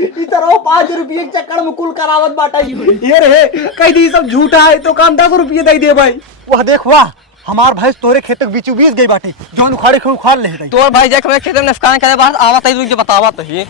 इतना 5 रुपये के चक्कर में कुल करावत बाटा। ये रे कह दी सब झूठा है तो काम 10 रुपये दे दे भाई। वह देख वाह हमार भैंस तोरे खेत के बीचों बीच गई बाटी जौन उखाड़ ले गई। तोर भाई देख खेत में नुकसान करे बाद आवत है जो बतावत है।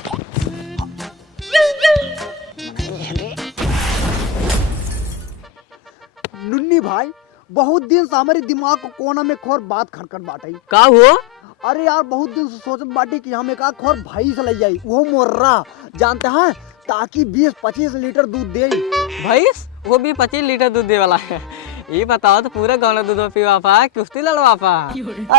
नुन्नी भाई बहुत दिन से हमारे दिमाग को कोना में खोर बात खटखट बाटे। का हो? अरे यार बहुत दिन से सोचत बाटे कि हम एक खोर भाई से ले जाई वो मोर्रा जानते हैं ताकि 20-25 लीटर दूध दे। भैंस वो भी 25 लीटर दूध दे वाला है। ये बताओ तो पूरा गाँव में दूध पीवा पा कुश्ती लड़वा पा।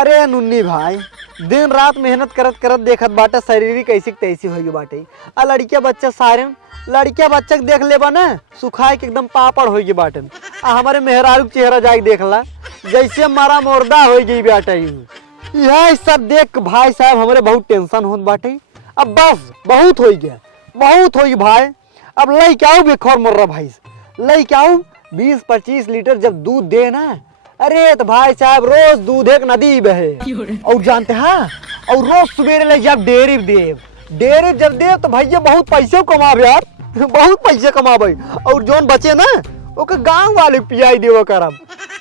अरे नुन्नी भाई दिन रात मेहनत करत करत देखत बाटे शरीर कैसी तैसी होगी बाटे। आ लड़किया बच्चा सारे लड़किया बच्चा के देख लेबा ना सुखाए के एकदम पापड़ होगी बाटे। आ हमारे मेहरारू के चेहरा जाके देखला जैसे मारा मुर्दा हो गई बाटे। यह सब देख भाई साहब हमारे बहुत टेंशन होत बाटे। अब बस बहुत हो गया बहुत हो भाई। अब लई क्या बेखौर मुर्रा भाई लई क्या 20-25 लीटर जब दूध दे ना अरे तो भाई साहब रोज दूध एक नदी बहे। और जानते हैं और रोज सवेरे ले जब डेयरी जब देव तो भैया बहुत पैसे कमावे यार बहुत पैसे कमावे। और जोन बचे ना ओके गांव वाले पियाई देव करब।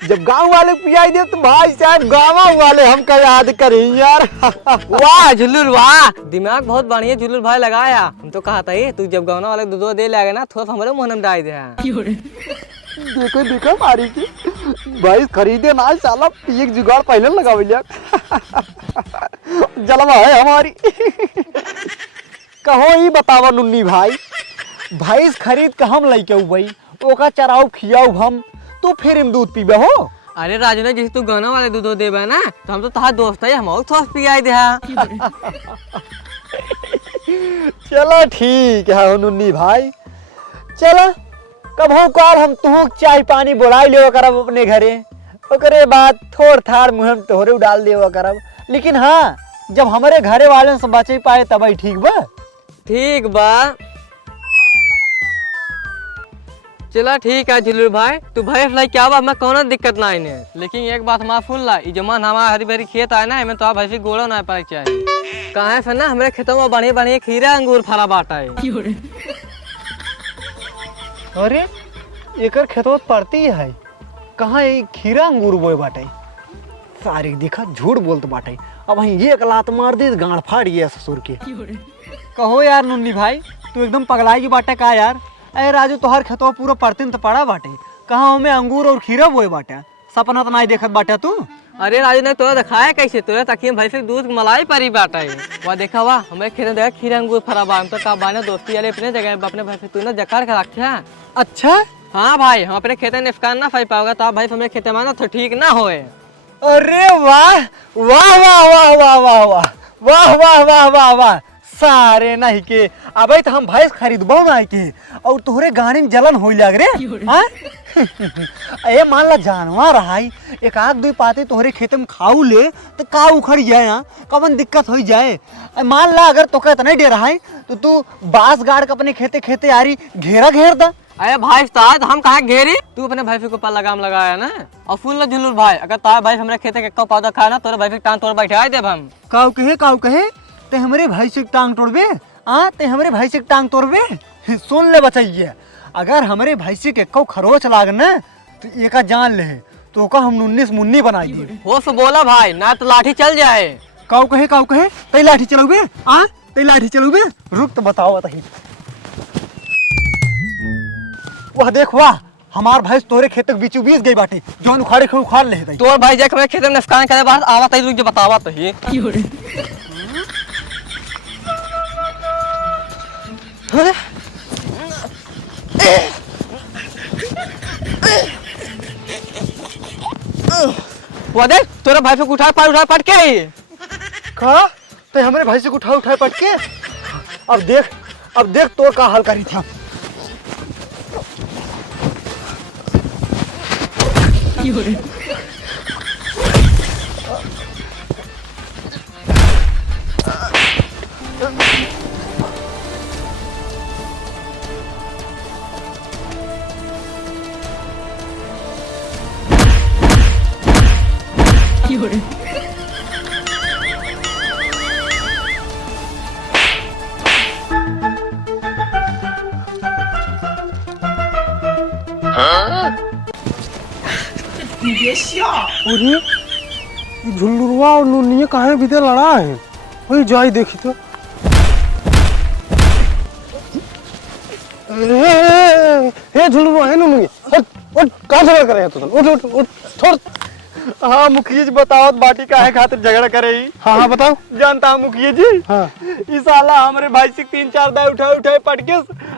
जब गांव वाले पियाई दे तो भाई साहब गांव वाले हमका याद करी यार। वाह झुल्लुल वाह दिमाग बहुत बढ़िया झुल्लुल भाई लगाया। हम तो कहा था तू जब गाँव वाले दूध दे लगे ना थोड़ा हमारे मुँह में डाल दे। देखो मारी की भाई खरीदे ना साला एक जुगाड़ पहले लगावे जलवा है हमारी। कहो ही बतावा नुन्नी भाई भैंस खरीद के हम लेके भाई ओका चराऊ खियाऊ हम तो फिर हम दूध पीबे हो। अरे राजू ने जिस तू गाना वाले दूध देबे ना तो हम तो तहार दोस्त है हम थोड़ा पियाई दे। चलो ठीक है नुन्नी भाई चलो कब हो काल हम तुह चाय पानी बुलाई ले करब अपने घरे ओकरे बाद थोड़ थाड़ मुँह में तोहरे डाल दे करब। लेकिन हाँ जब हमारे घरे वाले से बचे पाए तब ठीक बा। ठीक बा चला ठीक है झुल्लू भाई तू भैंस लाई क्या मैं कोनो दिक्कत ना है। लेकिन एक बात हमारा फूल ला जमान हमारा हरी भरी खेत है ना इनमें तो भैंसी गोड़ो ना पाए चाहिए। कहाँ से ना हमारे खेतों में बढ़िया बढ़िया खीरा अंगूर फरा बाटा है। अरे एकर खेतों पड़ती है कहाँ खीरा अंगूर बोए बाटे सारे देखा झूठ बोलते बाटे। अब वहीं एक लात मार दी गांड फाड़ गया ससुर के। कहो यार नुन्नी भाई तू एकदम पगलाई की बाटे का यार। अरे राजू तोहर खेतों पूरा पड़तीन तो पड़ा बाटे कहाँ में अंगूर और खीरा बोए बाटे सपना तो नहीं देखत बाटे तू। अरे राजू ने तो दिखाया कैसे तो ताकि भैंस दूध मलाई परी बाटा है वह देखा हुआ हमारे खेत में देखा खीरा अंगूर फरा बा तो का बाने दोस्ती वाले अपने जगह अपने भैंस तू ना जकार के रखा। अच्छा हाँ भाई हम अपने खेत में नुकसान ना पाई पाओगे तो भाई हमारे खेत में ना तो ठीक ना होए। अरे वाह वाह वाह वाह वाह वाह वाह वाह वाह वाह वाह वाह सारे नहीं के अब तो हम भैंस खरीदबो ना के और तोहरे गाड़ी में जलन हो लग रे। हाँ ए मान ला जानवर रहाई एक आग दो पाते तोहरे खेत में खाऊ ले तो का उखड़ जाए यहाँ कवन दिक्कत हो जाए। मान ला अगर तोका इतना डर रहा तो तू बांस गाड़ के अपने खेते खेते यारी घेरा घेर दा। अरे भाई साहब हम कहाँ घेरी तू अपने भाई को ऊपर लगाम लगाया ना और फूल झुल्लू भाई अगर तार भाई हमारे खेते के पौधा खाया ना तोरे भाई टांग तोड़ बैठा देब हम। काऊ कहे ते हमरे भाई से टांग तोड़बे ते हमरे भाई से टांग तोड़बे। सुन ले बचैया अगर हमारे भाई से के खरोच लाग ना तो एक जान ले तो का हम 19 मुन्नी बनाई दी। हो सो बोला भाई ना तो लाठी चल जाए। काऊ कहे ते लाठी चलोगे ते लाठी चलोगे रुक तो बताओ तही। वह देख वाह हमार भैंस तोरे खेत के बीचों बीच गई बाटे जौन उखाड़ ले गई। तोर भाई जाके खेत में नुकसान करे बाद आवत है जो बतावा तो ही। वो देख तोरा भाई से उठा पट के का ते हमारे भाई से उठा पट के। अब देख तोर का हाल करी था। अरे झुल्लुआ और नुनिया कहाँ बीते लड़ा है वही जाई देखी तो। हे झुल्लुआ है नुनिया उठ कहाँ झगड़ा करे तो उठ उठ उठ छोड़। हाँ मुखिया जी बताओ बाटी काहे खातिर झगड़ा करे ही? हाँ बताओ। जानता हूँ मुखिया जी। हाँ इस साला हमारे भाई से 3-4 दाव उठाए पटके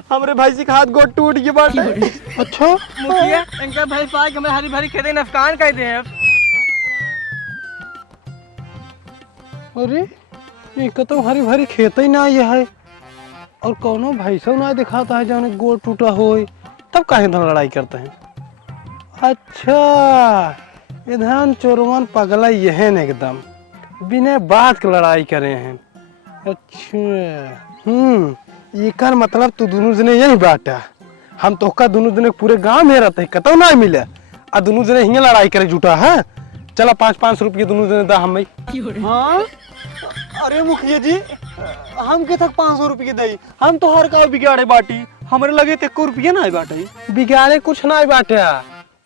हमारे भाई से हाथ गोट टूट गया बाटे। अच्छा मुखिया इनका भाई पाक हमें हरी भरी खेते नफकान कर दे। अरे ये तो हरी भरी खेत ही ना ये है और कोनो भैंसा ना दिखाता है जाने गोड़ टूटा हो तब काहे इधर लड़ाई करते हैं। अच्छा इधर चोरवन पगला यहन एकदम बिना बात के लड़ाई करे हैं। अच्छा एकर मतलब तू दोनों जने यही बाटा हम तो का दोनों जने पूरे गांव में रहते कतौ ना मिले आ दोनों जने हिंगे लड़ाई करे जुटा है। चला 5-5 रुपये दोनों जने दा हम। हाँ अरे मुखिया जी हम के तक 500 रुपये दई हम तो हर का बिगाड़े बाटी हमारे लगे ते को रुपया ना बाटे। बिगाड़े कुछ ना बाटे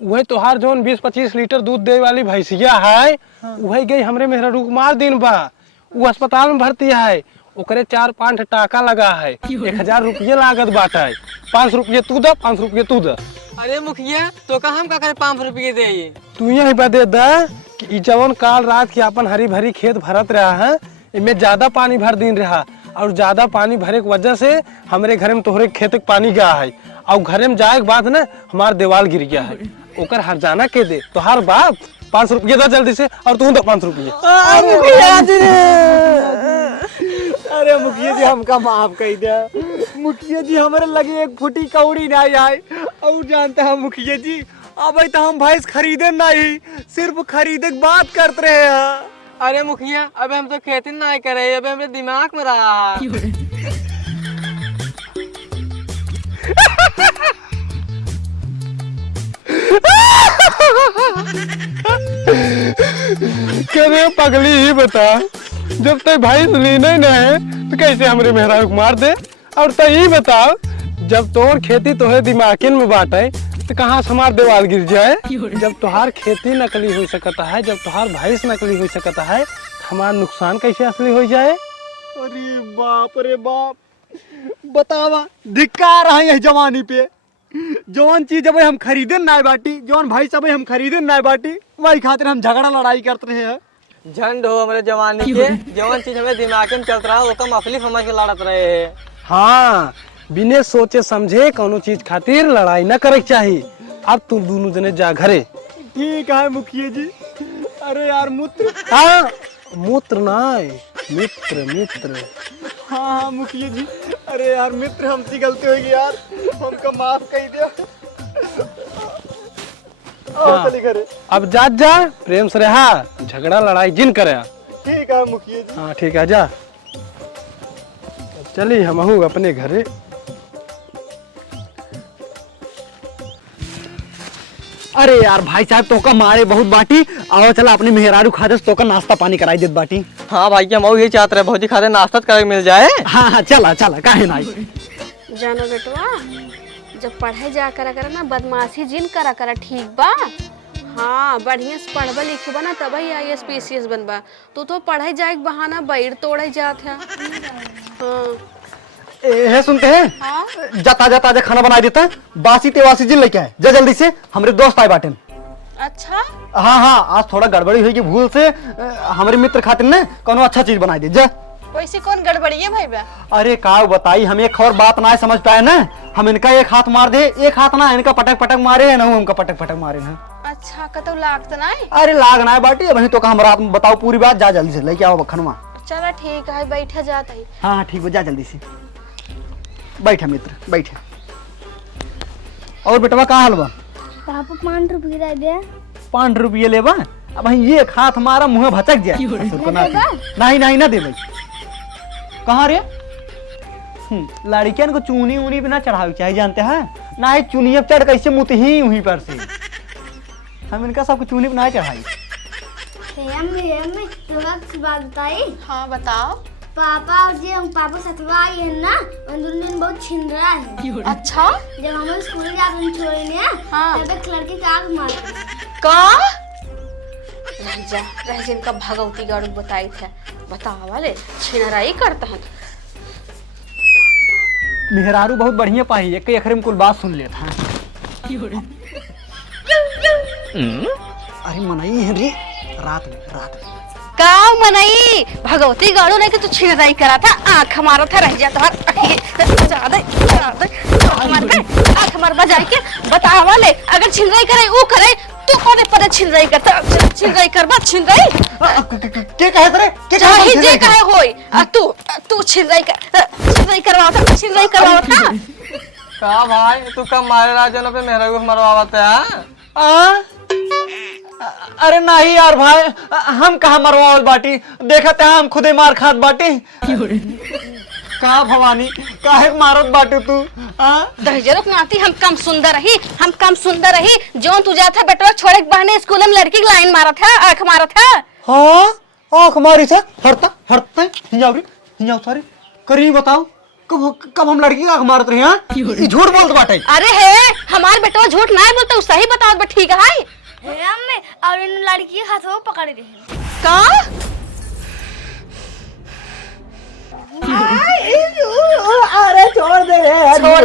वही तोहार जोन 20-25 लीटर दूध दे वाली भैंसिया है। हाँ। वही गई हमरे मेहरा रुकमार दिन बा वो अस्पताल में भर्ती है ओकरे 4-5 टाका लगा है 1000 रुपये लागत बाटा है। 5 रुपये तू दा 5 रुपये तू दा। अरे मुखिया तो का हम का करे 500 रुपये दे तू यही बता दा कि जवन काल रात की अपन हरी भरी खेत भरत रहा है इनमें ज्यादा पानी भर दिन रहा और ज्यादा पानी भरे की वजह से हमारे घर में तोहरे खेत के पानी गया है और घर में जाए के बाद ना हमार दीवार गिर गया है ओकर हरजाना के दे तो हर बाप 5 रुपये दा जल्दी से और तू दो 5 रुपये। अरे मुखिया जी हमका माफ कर दे। मुखिया जी हमारे लगे एक फुटी कौड़ी नहीं आए और जानते हैं मुखिया जी अब तो हम भैंस खरीदे नहीं सिर्फ खरीदे की बात करते रहे हैं। अरे मुखिया अब हम तो खेती नहीं करे अब हमारे दिमाग में रहा। करे पगली ही बता जब तक भाई लेना ही ना है तो कैसे हमरे मेहरा को मार दे और तो ही बताओ जब तोर खेती तोहरे दिमागिन में बाटे तो कहाँ से हमार देवाल गिर जाए। जब तुहार खेती नकली हो सकता है जब तुहार भैंस नकली हो सकता है हमार नुकसान कैसे असली हो जाए। अरे बाप रे बाप बतावा धिक्कार है यही जवानी पे जौन चीज अब हम खरीदे ना बाटी जौन भाई सब हम खरीदे ना बाटी वही खातिर हम झगड़ा लड़ाई करते रहे हैं। झंड हो हमारे जवानी के जवान चीज हमें दिमाग में चलता रहा वो असली समझ के लड़त रहे हैं। हाँ बिना सोचे समझे कोनो चीज खातिर लड़ाई न करे चाहिए। अब तुम दोनों जने जा घरे। ठीक है मुखिया जी। अरे यार मूत्र हाँ मूत्र नाय मित्र मित्र। हाँ मुखिया जी। अरे यार मित्र हमसे गलती होगी यार हमको माफ कर दिया। हाँ। चली घरे। अब जा प्रेम से रहा झगड़ा लड़ाई जिन करे। ठीक है मुखिया जी। हाँ ठीक है जा चली हम अपने घरे। अरे यार भाई साहब तो का मारे बहुत बाटी आओ चला अपने मेहरारू खादस तो का नाश्ता पानी कराई देत बाटी। हाँ भाई हम यही चाहते रहे भौजी खाते नाश्ता करे मिल जाए। हाँ चला चला काहे ना जानो बेटवा जब पढ़े जा करा ना बदमाशी जिन करा ठीक बा। हाँ बढ़िया से पढ़बा लिखबा ना तब ही IAS PCS बनबा। तू तो पढ़े जाए के बहाना बैर तोड़े जात है। हाँ है सुनते हैं। हाँ जाता जाता जा खाना बना देता बासी तेवासी जिन लेके आए जा जल्दी से हमारे दोस्त आए बाटे। अच्छा हाँ आज थोड़ा गड़बड़ी हुई कि भूल से हमारे मित्र खातिर ने कोनो अच्छा चीज बनाई दे जा। वैसे कौन गड़बड़ी है भाई बा? अरे का बताई हम एक और बात ना समझ पाए ना हम इनका एक हाथ मार दे एक हाथ ना इनका पटक पटक मारे है ना हमका पटक पटक मारे हैं। अच्छा कतो लागत नहीं। अरे लाग ना है बाटी वही तो का हम रात में बताओ पूरी बात जा जल्दी से लेके आओ खनवा। चला ठीक है बैठा जाता ही। हाँ ठीक है जा जल्दी से बैठे मित्र बैठे। और बेटवा कहाँ हलवा पापा 5 रुपये दे दे। 5 रुपये लेबा अब वही एक हाथ हमारा मुँह भचक जाए नहीं ना दे भाई। कहाँ रे लड़कियन को चूनी ऊनी बिना चढ़ावी चाहिए जानते हैं ना ही चुनी अब चढ़ कैसे मुत ही वहीं पर से हम इनका सबको चूनी बनाए चढ़ाई। अम्मी बात बताई। हाँ बताओ। पापा और जी हम पापा सतवा आई है ना अंदर दिन बहुत छिन रहा है। अच्छा जब हम स्कूल जाते हैं छोड़े ने हाँ। तब एक लड़के का आँख मार का रह जिनका भगवती गाड़ू बताई थे बतावा वाले छिनराई करता है। मेहरारू बहुत बढ़िया पाही है, कई अखरे में कुल बात सुन लेता है। अरे मनाई है रे रात में का मनई भगवती गाड़ू नहीं कि तू छिनराई करा था आंख मारा था रह जा तोहर ज्यादा आंख मार बजाए के बतावा ले अगर छिनराई करे वो करे तू कोने पर छिनराई करता छिनराई करबा छिनराई के कहे रे के चाहे जे कहे होई तू छिनराई करवावा था का भाई तू कब मारे राजन पे मेहरा को मरवावते हैं? अरे नहीं यार भाई, हम कहा मरवावल बाटी, देखते हैं हम खुदे मार खात बाटी। कहा भवानी काहे मारत बाटी तू? दहजरुक नाती हम कम सुंदर रही जो तू जाता बेटवा छोड़े के बहाने स्कूल में लड़की की लाइन मारा था आंख मारा था। हाँ आंख मारी था हटता हिजाव सॉरी करी बताओ कब हम लड़की का आंख मारत रही? हाँ झूठ बोलत बाटे। अरे है हमार बेटवा झूठ नहीं बोलता सही बताओ ठीक है अम्मे और इन लड़की के हाथ वो पकड़ दे का अरे छोड़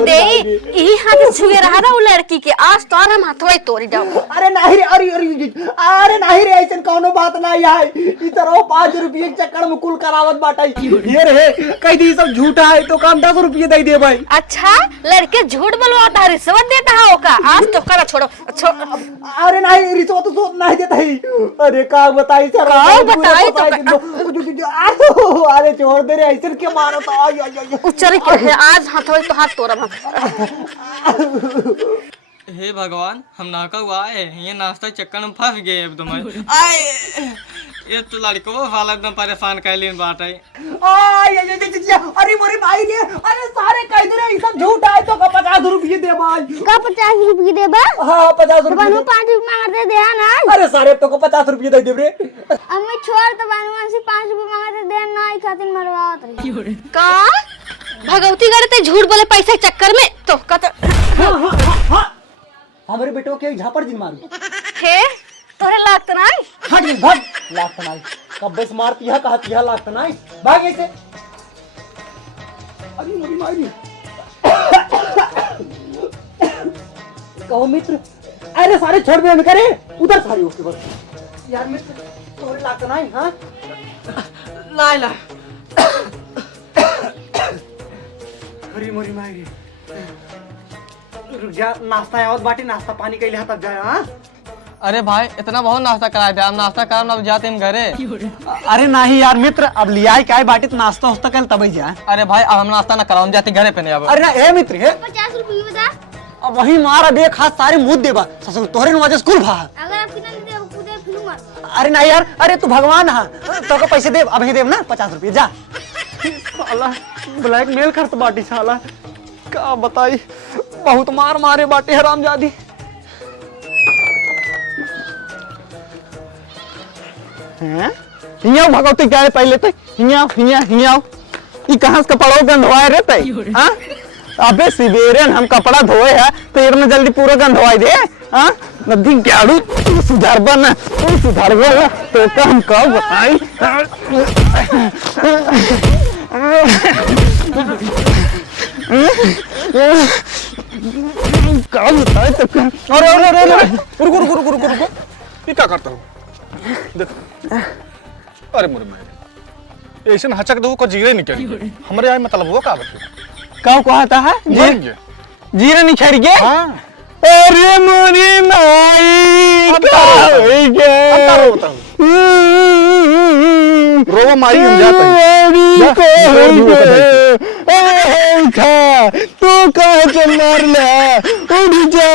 दे यही हाथ छुए रहा था वो लड़की के आज तो हम हाथवा तोड़ी जाओ। अरे नहीं रे अरे नहीं रे ऐसा कोनो बात नहीं है। ई तरह 5 रुपये के चक्कर में कुल करावत बाटाई ये रे कह दी सब झूठा है तो काम 10 रुपये दे दे भाई। अच्छा लड़के झूठ बोलवाता है रिश्वत देता है ओका आज तो करा छोड़ो अरे नहीं रिश्वत तो नहीं देता ही। अरे का बताई सर बताई तो अरे छोड़ दे रे ऐसे के मारो तो उच्चर आज हाथवा तो हाथ तोड़ा हे भगवान हम नाका हुआ है ये नाश्ता के चक्कर में फंस गए अब तुम्हारे आए ये तो लड़को वाला एकदम परेशान कर लेन बात है। अरे मोरे भाई रे अरे सारे कह दे रे सब झूठ है तो 50 रुपये दे भाई का 50 रुपये दे बा। हां 50 रुपये बानू 5 रुपये मांगते दे ना। अरे सारे तो को 50 रुपये दे दे रे। अम्मी छोड़ तो बानू से 5 रुपये मांगते दे ना ई खातिर मरवावत रही का भगवती गढ़ते झूठ बोले पैसे के चक्कर में तो का हमारे बेटो के झापड़ दिन मारू हे तोरे लागत नहीं हट भाग लात नहीं कब बस मारती है कहती है लात नहीं भाग ऐसे। अरे मेरी मारी कहो मित्र अरे सारे छोड़ दे करे उधर सारी उसके बस यार मित्र तोरे लात नहीं। हां ला अरे मोरी मारी रुक जा नाश्ता आवत बाटी नाश्ता पानी कैले हाथ जाए। हां अरे भाई इतना बहुत नाश्ता कराए थे हम नाश्ता कर अब जाते हम घरे। अरे नहीं यार मित्र अब लिया क्या बाटी तो नाश्ता वास्ता कल तब जा। अरे भाई अब हम नाश्ता ना कराओ हम जाते घरे पे नहीं अब। अरे ना ए मित्र है 50 रुपये बता। अब वही मारा देख हाथ सारे मुंह देबा ससुर तोहरे वजह स्कूल भा। अगर आप कितना दे खुदे फिल्म मार। अरे नहीं यार अरे तू भगवान है तो को पैसे दे अब ही देव ना 50 रुपये जा। साला ब्लैकमेल करत बाटी साला का बताई बहुत मार मारे बाटी हरामजादी। हैं हियां भगवती क्या है पहले तो हियां ई कहां से कपड़ा गंधवाए रहते। हां अबे सिबेरन हम कपड़ा धोए है तो इतना जल्दी पूरा गंधवाई दे। हां नदी गाड़ू सुधारबा ना सुधारबा तो काम कब बताई। का बताए तो अरे रुको ये क्या करता हूँ देख अरे मोरे मैं ऐसे हचक दो को जीरे निकल हमारे यहाँ मतलब वो का बच्चे का कहता है जीरे नहीं खैर गए। हाँ अरे मोरी माई रोवा मारी हम जाते तू कह के मर ले उठ जा।